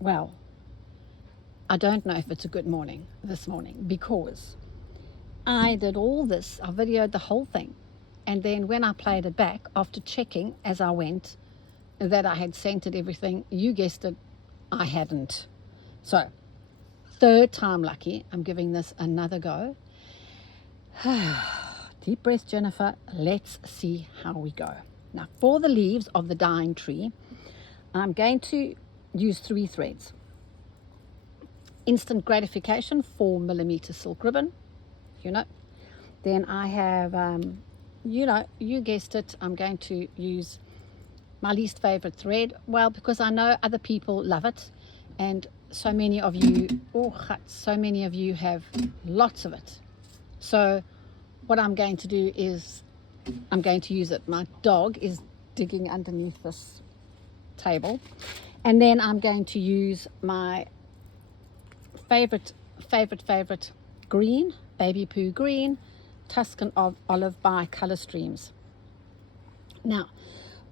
Well, I don't know if it's a good morning this morning, because I did all this, I videoed the whole thing, and then when I played it back, after checking as I went that I had scented everything, you guessed it, I hadn't. So, third time lucky, I'm giving this another go. Deep breath, Jennifer. Let's see how we go. Now, for the leaves of the dying tree, I'm going to use 3 threads. Instant gratification 4mm silk ribbon, you know. Then I have, you guessed it, I'm going to use my least favorite thread. Well, because I know other people love it, and so many of you, have lots of it. So what I'm going to do is I'm going to use it. My dog is digging underneath this table. And then I'm going to use my favorite green, baby poo green, Tuscan of Olive by Color Streams. Now,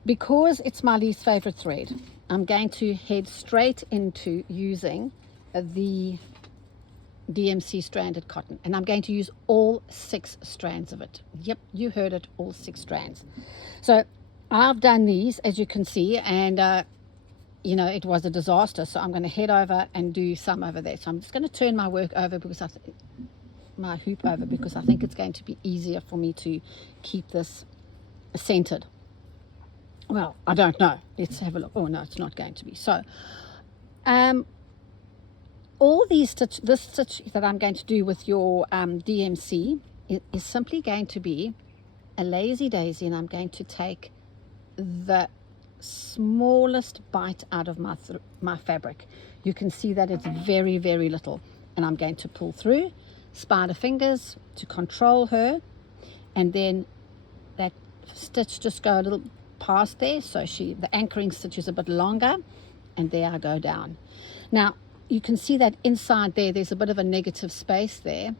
because it's my least favorite thread, I'm going to head straight into using the DMC stranded cotton, and I'm going to use all 6 strands of it. Yep, you heard it, all 6 strands. So I've done these, as you can see, and it was a disaster. So I'm going to head over and do some over there. So I'm just going to turn my work over, because my hoop over, because I think it's going to be easier for me to keep this centered. Well, I don't know. Let's have a look. Oh no, it's not going to be. So all these this stitch that I'm going to do with your DMC is simply going to be a lazy daisy, and I'm going to take the smallest bite out of my fabric. You can see that it's very, very little, and I'm going to pull through, spider fingers to control her, and then that stitch just go a little past there, so the anchoring stitch is a bit longer, and there I go down. Now you can see that inside there's a bit of a negative space there,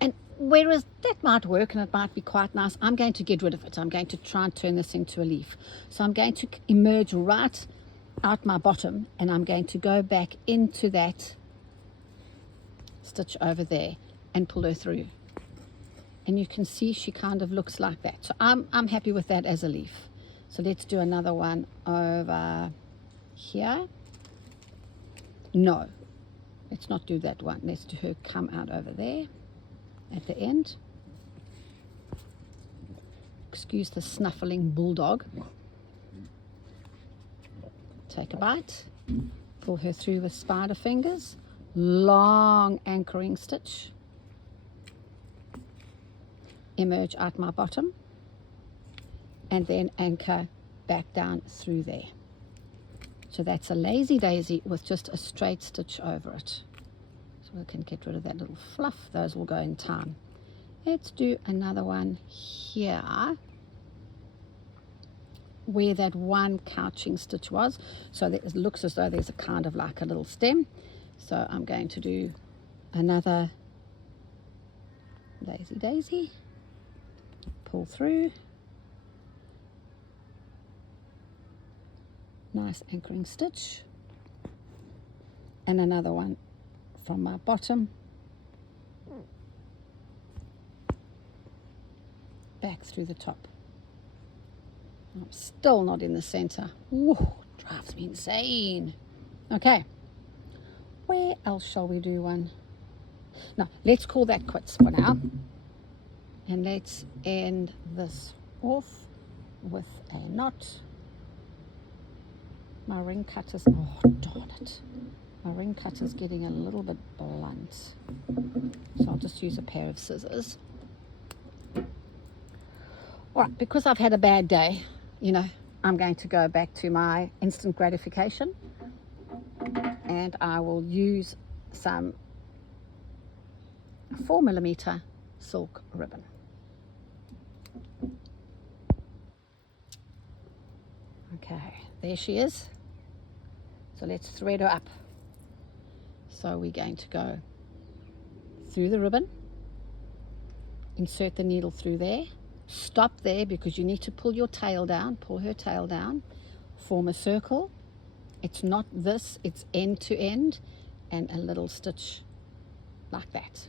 and whereas that might work and it might be quite nice, I'm going to get rid of it. I'm going to try and turn this into a leaf. So I'm going to emerge right out my bottom, and I'm going to go back into that stitch over there and pull her through. And you can see she kind of looks like that. So I'm happy with that as a leaf. So let's do another one over here. No, let's not do that one. Let's do her come out over there at the end. Excuse the snuffling bulldog. Take a bite, pull her through with spider fingers, long anchoring stitch, emerge out my bottom, and then anchor back down through there. So that's a lazy daisy with just a straight stitch over it. So we can get rid of that little fluff. Those will go in time. Let's do another one here where that one couching stitch was. So that it looks as though there's a kind of like a little stem. So I'm going to do another lazy daisy, pull through, nice anchoring stitch, and another one from my bottom back through the top. I'm still not in the center. Whoa, drives me insane. Okay, where else shall we do one? No, let's call that quits for now, and let's end this off with a knot. My ring cutter's, oh darn it, my ring cutter's getting a little bit blunt, so I'll just use a pair of scissors. All right, because I've had a bad day, I'm going to go back to my instant gratification, and I will use some 4mm silk ribbon. Okay, there she is. So let's thread her up. So we're going to go through the ribbon, insert the needle through there, stop there because you need to pull your tail down, pull her tail down, form a circle, It's not this, it's end to end, and a little stitch like that.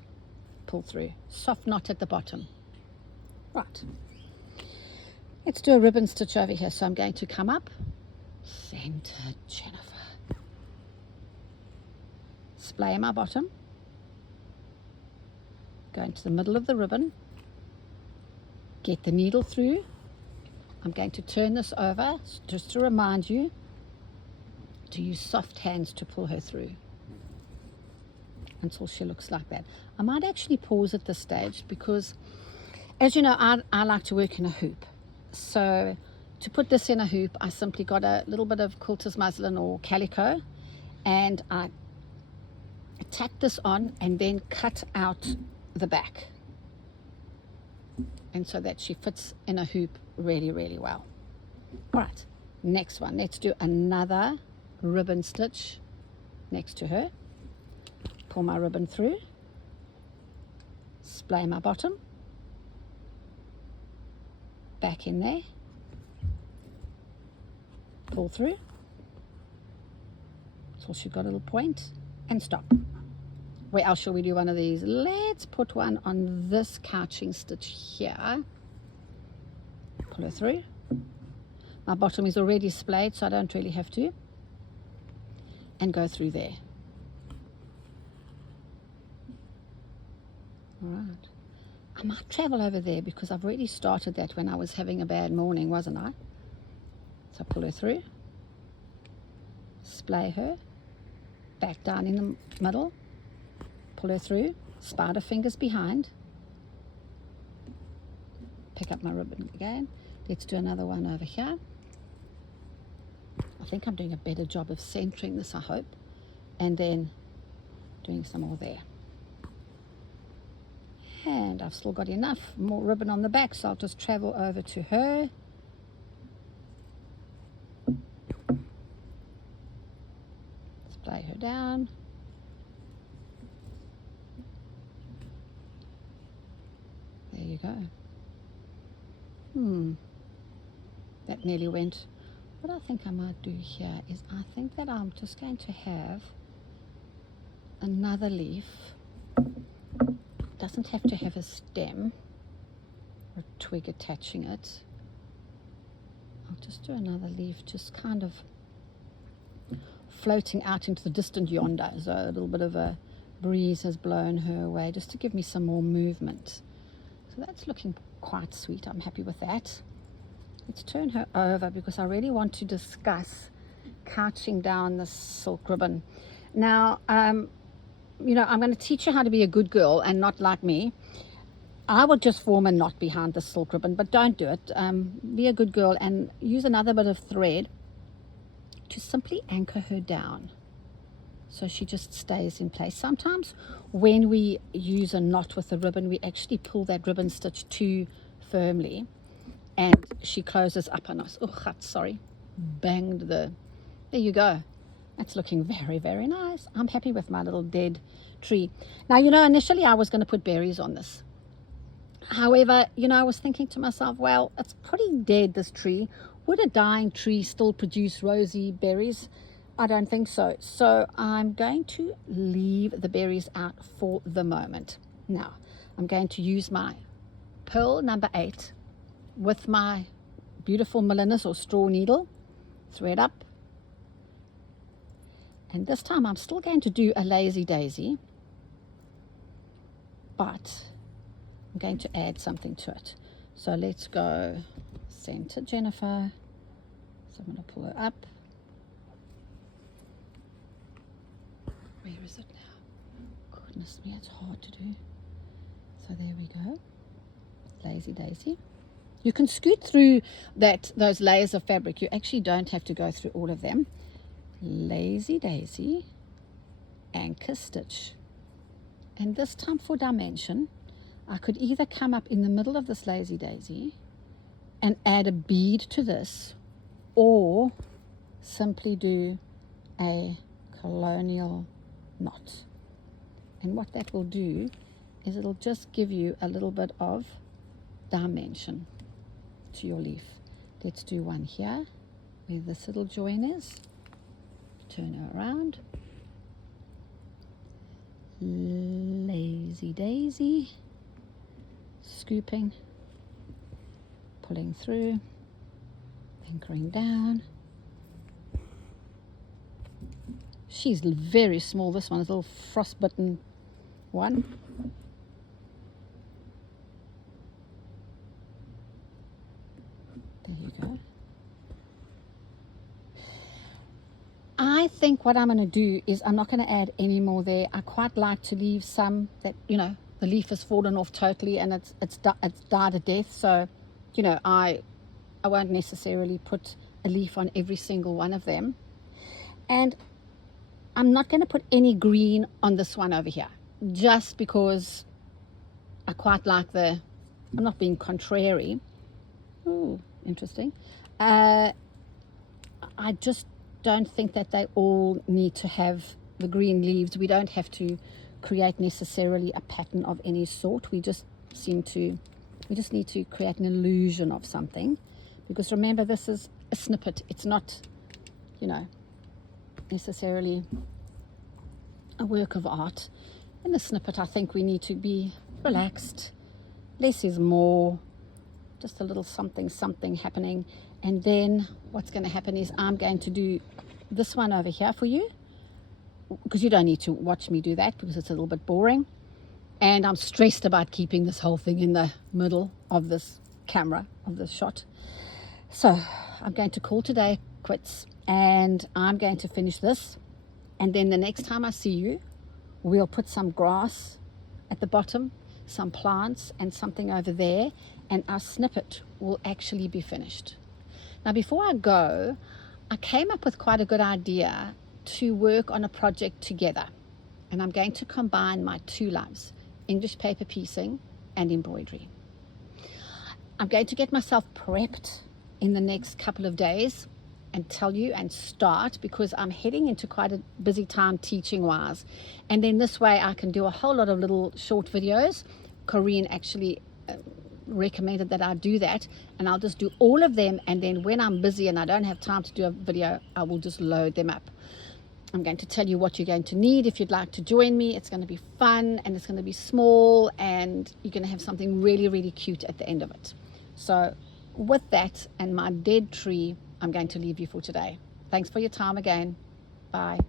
Pull through. Soft knot at the bottom. Right. Let's do a ribbon stitch over here. So I'm going to come up, center, Jennifer. Splay my bottom. Go into the middle of the ribbon. Get the needle through. I'm going to turn this over just to remind you to use soft hands to pull her through until she looks like that. I might actually pause at this stage because, as you know, I like to work in a hoop. So to put this in a hoop, I simply got a little bit of quilter's muslin or calico, and I tacked this on and then cut out the back, and so that she fits in a hoop really, really well. All right, next one. Let's do another ribbon stitch next to her. Pull my ribbon through, splay my bottom, back in there, pull through till she's got a little point, and stop. Where else shall we do one of these? Let's put one on this couching stitch here. Pull her through. My bottom is already splayed, so I don't really have to. And go through there. All right. I might travel over there because I've already started that when I was having a bad morning, wasn't I? So pull her through. Splay her. Back down in the middle. Pull her through, spider fingers behind, pick up my ribbon again. Let's do another one over here. I think I'm doing a better job of centering this, I hope, and then doing some more there. And I've still got enough more ribbon on the back, so I'll just travel over to her. Splay her down. There you go. That nearly went. What I think I might do here is I think that I'm just going to have another leaf. It doesn't have to have a stem or a twig attaching it. I'll just do another leaf, just kind of floating out into the distant yonder. So a little bit of a breeze has blown her away, just to give me some more movement. So that's looking quite sweet. I'm happy with that. Let's turn her over because I really want to discuss couching down the silk ribbon. Now, you know, I'm going to teach you how to be a good girl and not like me. I would just form a knot behind the silk ribbon, but don't do it. Be a good girl and use another bit of thread to simply anchor her down, so she just stays in place. Sometimes when we use a knot with a ribbon, we actually pull that ribbon stitch too firmly and she closes up on us. Oh, sorry, banged there you go. That's looking very, very nice. I'm happy with my little dead tree. Now, you know, initially I was going to put berries on this. However, you know, I was thinking to myself, well, it's pretty dead, this tree. Would a dying tree still produce rosy berries? I don't think so. So I'm going to leave the berries out for the moment. Now, I'm going to use my pearl number 8 with my beautiful Molinas or straw needle, thread up. And this time I'm still going to do a lazy daisy, but I'm going to add something to it. So let's go center Jennifer. So I'm going to pull her up. Where is it now? Goodness me, it's hard to do. So there we go. Lazy daisy. You can scoot through those layers of fabric. You actually don't have to go through all of them. Lazy daisy, anchor stitch. And this time for dimension, I could either come up in the middle of this lazy daisy and add a bead to this, or simply do a colonial knot. And what that will do is it'll just give you a little bit of dimension to your leaf. Let's do one here where this little join is. Turn her around. Lazy daisy. Scooping. Pulling through. Anchoring down. She's very small. This one is a little frostbitten one. There you go. I think what I'm going to do is I'm not going to add any more there. I quite like to leave some that, you know, the leaf has fallen off totally and it's died a death. So, you know, I won't necessarily put a leaf on every single one of them. And I'm not going to put any green on this one over here, just because I quite like I'm not being contrary. Ooh, interesting. I just don't think that they all need to have the green leaves. We don't have to create necessarily a pattern of any sort. We just need to create an illusion of something, because remember, this is a snippet. It's not, you know, necessarily a work of art. In the snippet, I think we need to be relaxed. Less is more. Just a little something happening. And then what's going to happen is I'm going to do this one over here for you, because you don't need to watch me do that because it's a little bit boring. And I'm stressed about keeping this whole thing in the middle of this camera, of this shot. So I'm going to call today quits, and I'm going to finish this. And then the next time I see you, we'll put some grass at the bottom, some plants and something over there, and our snippet will actually be finished. Now, before I go, I came up with quite a good idea to work on a project together. And I'm going to combine my two loves, English paper piecing and embroidery. I'm going to get myself prepped in the next couple of days and tell you and start, because I'm heading into quite a busy time teaching wise. And then this way I can do a whole lot of little short videos. Corinne actually recommended that I do that, and I'll just do all of them, and then when I'm busy and I don't have time to do a video, I will just load them up. I'm going to tell you what you're going to need if you'd like to join me. It's going to be fun, and it's going to be small, and you're going to have something really, really cute at the end of it. So with that and my dead tree, I'm going to leave you for today. Thanks for your time again. Bye.